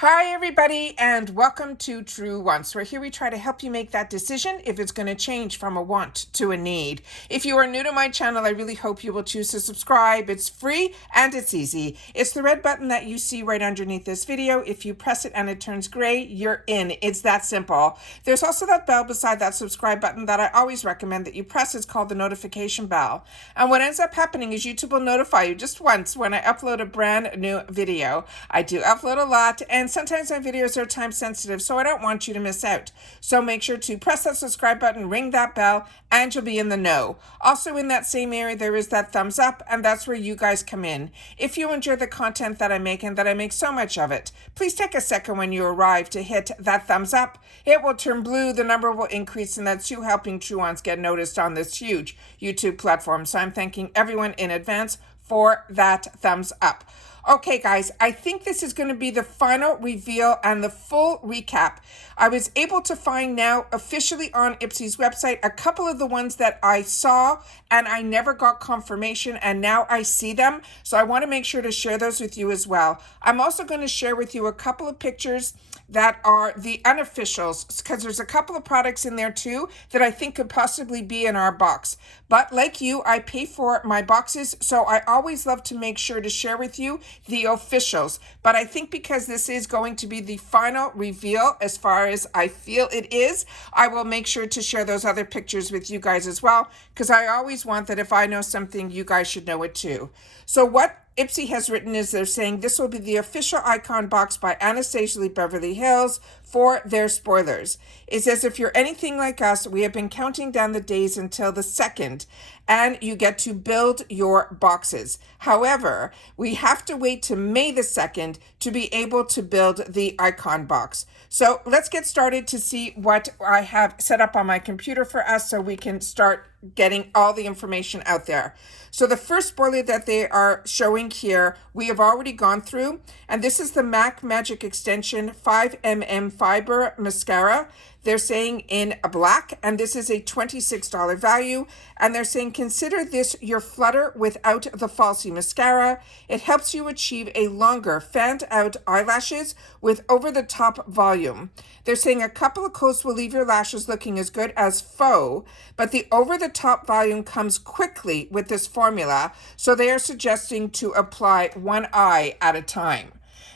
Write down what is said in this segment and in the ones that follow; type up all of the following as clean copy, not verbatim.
Hi everybody and welcome to True Wants, where here we try to help you make that decision if it's going to change from a want to a need. If you are new to my channel, I really hope you will choose to subscribe. It's free and it's easy. It's the red button that you see right underneath this video. If you press it and it turns gray, you're in. It's that simple. There's also that bell beside that subscribe button that I always recommend that you press. It's called the notification bell. And what ends up happening is YouTube will notify you just once when I upload a brand new video. I do upload a lot, and sometimes my videos are time sensitive, so I don't want you to miss out. So make sure to press that subscribe button, ring that bell, and you'll be in the know. Also in that same area, there is that thumbs up, and that's where you guys come in. If you enjoy the content that I make, and that I make so much of it, please take a second when you arrive to hit that thumbs up. It will turn blue, the number will increase, and that's you helping True Ones get noticed on this huge YouTube platform. So I'm thanking everyone in advance for that thumbs up. Okay, guys, I think this is going to be the final reveal and the full recap. I was able to find now officially on IPSY's website a couple of the ones that I saw and I never got confirmation, and now I see them. So I want to make sure to share those with you as well. I'm also going to share with you a couple of pictures that are the unofficials, because there's a couple of products in there too that I think could possibly be in our box. But like you, I pay for my boxes, so I always love to make sure to share with you the officials. But I think because this is going to be the final reveal, as far as I feel it is, I will make sure to share those other pictures with you guys as well, because I always want that if I know something, you guys should know it too. So what IPSY has written is they're saying this will be the official icon box by Anastasia Beverly Hills for their spoilers. It says, if you're anything like us, we have been counting down the days until the 2nd, and you get to build your boxes. However, we have to wait to May the 2nd to be able to build the icon box. So let's get started to see what I have set up on my computer for us so we can start getting all the information out there. So the first spoiler that they are showing here, we have already gone through, and this is the MAC Magic Extension 5mm Fibre Mascara. They're saying in black, and this is a $26 value, and they're saying consider this your flutter without the falsy mascara. It helps you achieve a longer fanned out eyelashes with over the top volume. They're saying a couple of coats will leave your lashes looking as good as faux, but the over the top volume comes quickly with this formula, so they are suggesting to apply one eye at a time.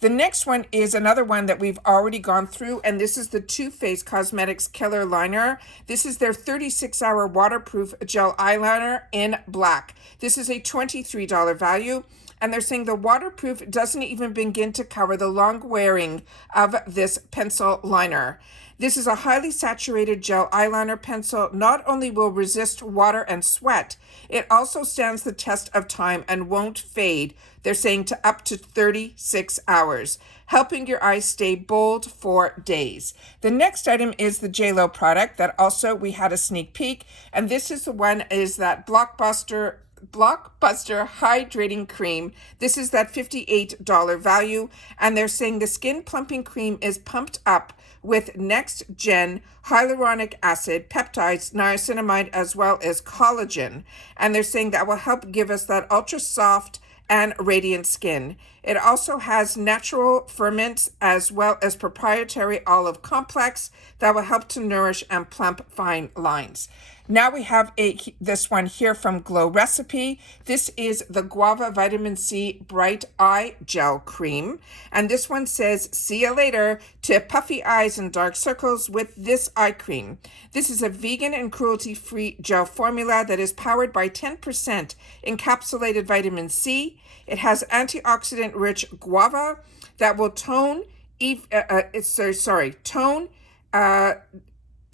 The next one is another one that we've already gone through, and this is the Too Faced Cosmetics Killer Liner. This is their 36-hour waterproof gel eyeliner in black. This is a $23 value, and they're saying the waterproof doesn't even begin to cover the long wearing of this pencil liner. This is a highly saturated gel eyeliner pencil. Not only will resist water and sweat, it also stands the test of time and won't fade. They're saying to up to 36 hours, helping your eyes stay bold for days. The next item is the JLo product that also we had a sneak peek, and this is the one is that Blockbuster Hydrating Cream. This is that $58 value, and they're saying the skin plumping cream is pumped up with next gen hyaluronic acid, peptides, niacinamide, as well as collagen. And they're saying that will help give us that ultra soft and radiant skin. It also has natural ferments as well as proprietary olive complex that will help to nourish and plump fine lines. Now we have this one here from Glow Recipe. This is the Guava Vitamin C Bright Eye Gel Cream. And this one says, see you later to puffy eyes and dark circles with this eye cream. This is a vegan and cruelty-free gel formula that is powered by 10% encapsulated vitamin C. It has antioxidant-rich guava that will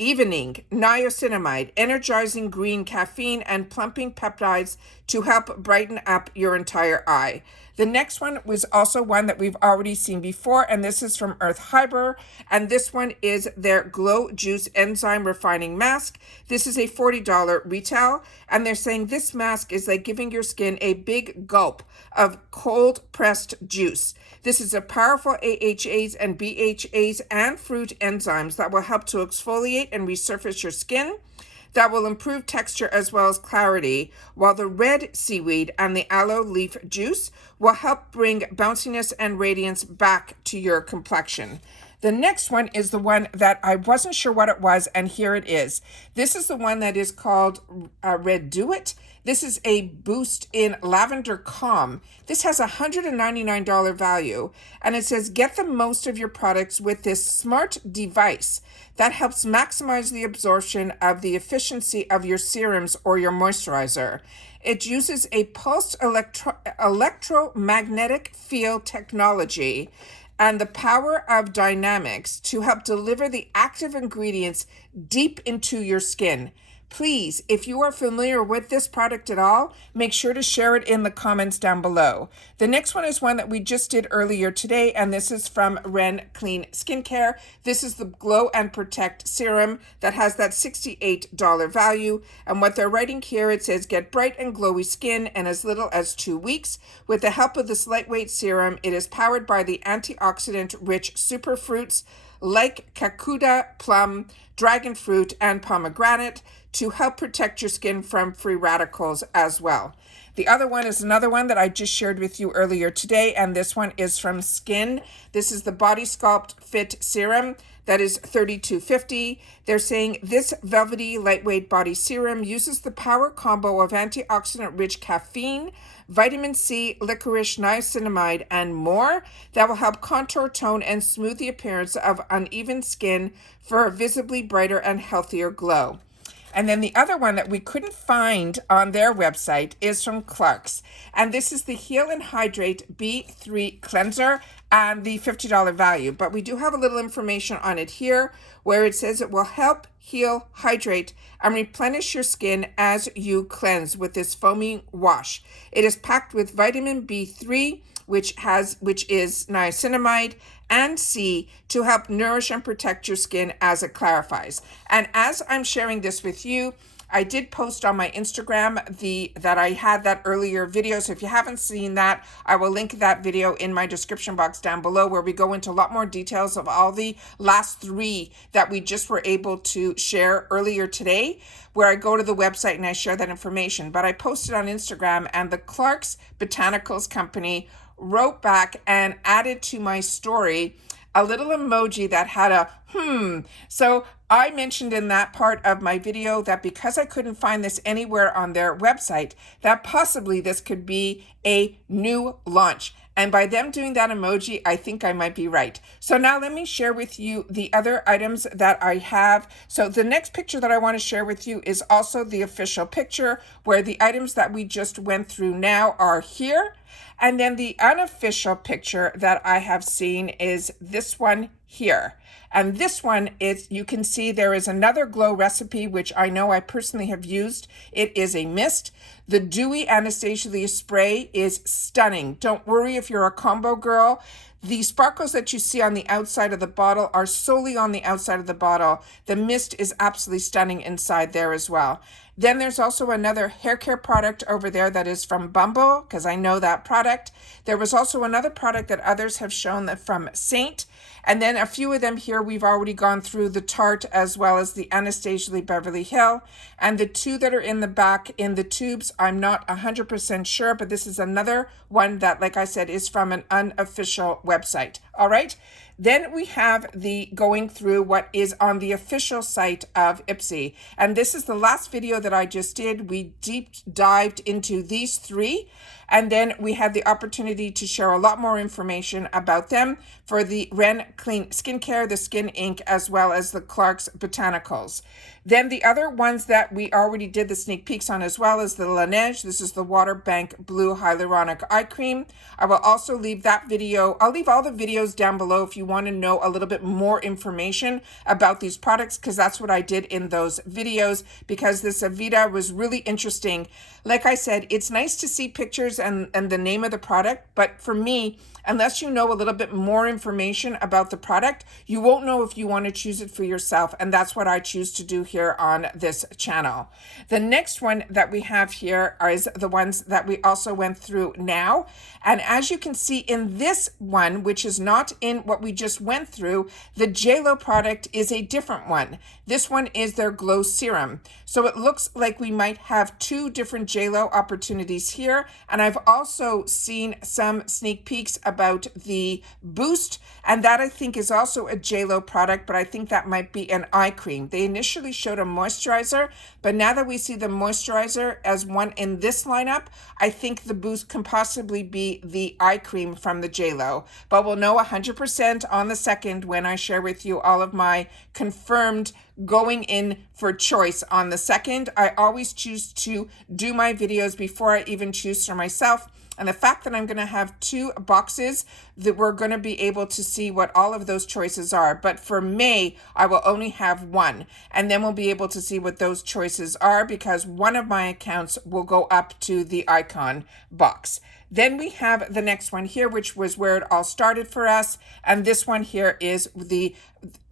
evening niacinamide, energizing green caffeine, and plumping peptides to help brighten up your entire eye. The next one was also one that we've already seen before, and this is from Earth Fibre, and this one is their Glow Juice Enzyme Refining Mask. This is a $40 retail, and they're saying this mask is like giving your skin a big gulp of cold pressed juice. This is a powerful AHAs and BHAs and fruit enzymes that will help to exfoliate and resurface your skin. that will improve texture as well as clarity, while the red seaweed and the aloe leaf juice will help bring bounciness and radiance back to your complexion. The next one is the one that I wasn't sure what it was, and here it is. This is the one that is called RÉDUIT. This is a boost in Lavender Calm. This has a $199 value, and it says get the most of your products with this smart device that helps maximize the absorption of the efficiency of your serums or your moisturizer. It uses a pulsed electromagnetic field technology and the power of dynamics to help deliver the active ingredients deep into your skin. Please, if you are familiar with this product at all, make sure to share it in the comments down below. The next one is one that we just did earlier today, and this is from Ren Clean Skincare. This is the Glow and Protect Serum that has that $68 value. And what they're writing here, it says, get bright and glowy skin in as little as 2 weeks. With the help of this lightweight serum, it is powered by the antioxidant-rich superfruits like Kakuda, plum, dragon fruit, and pomegranate to help protect your skin from free radicals as well. The other one is another one that I just shared with you earlier today, and this one is from Skin. This is the Body Sculpt Fit Serum that is $32.50. They're saying this velvety lightweight body serum uses the power combo of antioxidant-rich caffeine, vitamin C, licorice, niacinamide, and more that will help contour, tone, and smooth the appearance of uneven skin for a visibly brighter and healthier glow. And then the other one that we couldn't find on their website is from Clarks. And this is the Heal and Hydrate B3 Cleanser and the $50 value. But we do have a little information on it here where it says it will help heal, hydrate, and replenish your skin as you cleanse with this foaming wash. It is packed with vitamin B3, which is niacinamide, and C to help nourish and protect your skin as it clarifies. And as I'm sharing this with you, I did post on my Instagram that I had that earlier video. So if you haven't seen that, I will link that video in my description box down below, where we go into a lot more details of all the last 3 that we just were able to share earlier today, where I go to the website and I share that information. But I posted on Instagram, and the Clarks Botanicals company wrote back and added to my story a little emoji that had a So I mentioned in that part of my video that because I couldn't find this anywhere on their website, that possibly this could be a new launch. And by them doing that emoji, I think I might be right. So now let me share with you the other items that I have. So the next picture that I want to share with you is also the official picture, where the items that we just went through now are here. And then the unofficial picture that I have seen is this one here. And this one is, you can see there is another glow recipe, which I know I personally have used. It is a mist. The Dewy Anastasia spray is stunning. Don't worry if you're a combo girl. The sparkles that you see on the outside of the bottle are solely on the outside of the bottle. The mist is absolutely stunning inside there as well. Then there's also another hair care product over there that is from Bumble, because I know that product. There was also another product that others have shown that from Saint. And then a few of them here we've already gone through, the Tarte as well as the Anastasia Beverly Hill. And the 2 that are in the back in the tubes, I'm not 100% sure, but this is another one that, like I said, is from an unofficial website. All right. Then we have the going through what is on the official site of IPSY. And this is the last video that I just did. We deep dived into these 3. And then we had the opportunity to share a lot more information about them for the Ren Clean Skincare, the Skin Ink, as well as the Clarks Botanicals. Then the other ones that we already did the sneak peeks on as well is the Laneige. This is the Water Bank Blue Hyaluronic Eye Cream. I will also leave that video. I'll leave all the videos down below if you want to know a little bit more information about these products, because that's what I did in those videos, because this Avita was really interesting. Like I said, it's nice to see pictures and the name of the product, but for me, unless you know a little bit more information about the product, you won't know if you want to choose it for yourself. And that's what I choose to do here on this channel. The next one that we have here is the ones that we also went through now. And as you can see in this one, which is not in what we just went through, the JLo product is a different one. This one is their Glow Serum. So it looks like we might have two different JLo opportunities here. And I've also seen some sneak peeks about the Boost, and that I think is also a JLo product, but I think that might be an eye cream. They initially showed a moisturizer, but now that we see the moisturizer as one in this lineup, I think the Boost can possibly be the eye cream from the JLo. But we'll know 100% on the 2nd when I share with you all of my confirmed going in for choice on the 2nd. I always choose to do my videos before I even choose for myself. And the fact that I'm going to have 2 boxes, that we're going to be able to see what all of those choices are. But for May, I will only have 1. And then we'll be able to see what those choices are, because one of my accounts will go up to the icon box. Then we have the next one here, which was where it all started for us. And this one here is the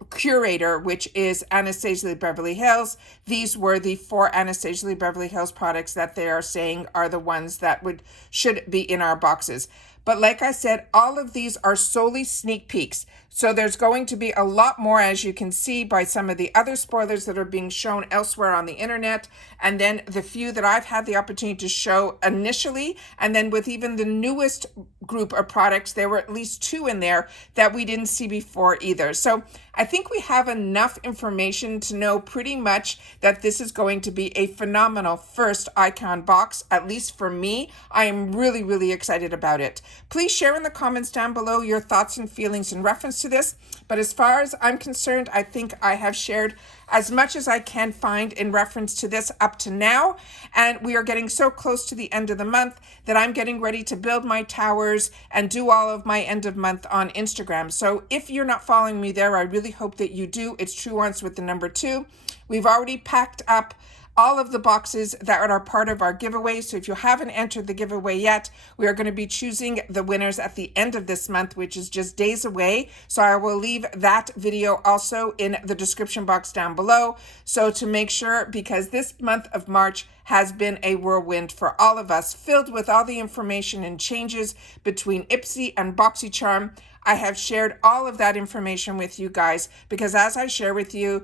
Curator, which is Anastasia Beverly Hills. These were the 4 Anastasia Beverly Hills products that they are saying are the ones that should be in our boxes. But like I said, all of these are solely sneak peeks. So there's going to be a lot more, as you can see by some of the other spoilers that are being shown elsewhere on the internet. And then the few that I've had the opportunity to show initially. And then with even the newest group of products, there were at least 2 in there that we didn't see before either. So I think we have enough information to know pretty much that this is going to be a phenomenal first icon box, at least for me. I am really, really excited about it. Please share in the comments down below your thoughts and feelings in reference to this. But as far as I'm concerned, I think I have shared as much as I can find in reference to this up to now. And we are getting so close to the end of the month that I'm getting ready to build my towers and do all of my end of month on Instagram. So if you're not following me there, I really hope that you do. It's True Wants with the number 2. We've already packed up all of the boxes that are part of our giveaway. So if you haven't entered the giveaway yet, we are going to be choosing the winners at the end of this month, which is just days away. So I will leave that video also in the description box down below. So to make sure, because this month of March has been a whirlwind for all of us, filled with all the information and changes between IPSY and BoxyCharm. I have shared all of that information with you guys because as I share with you,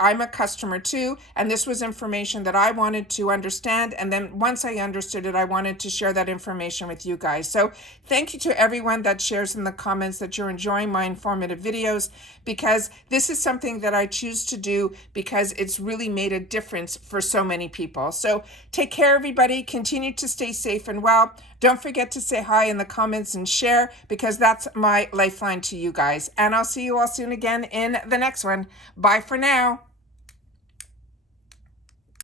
I'm a customer too, and this was information that I wanted to understand. And then once I understood it, I wanted to share that information with you guys. So thank you to everyone that shares in the comments that you're enjoying my informative videos, because this is something that I choose to do because it's really made a difference for so many people. So take care, everybody. Continue to stay safe and well. Don't forget to say hi in the comments and share, because that's my lifeline to you guys. And I'll see you all soon again in the next one. Bye for now.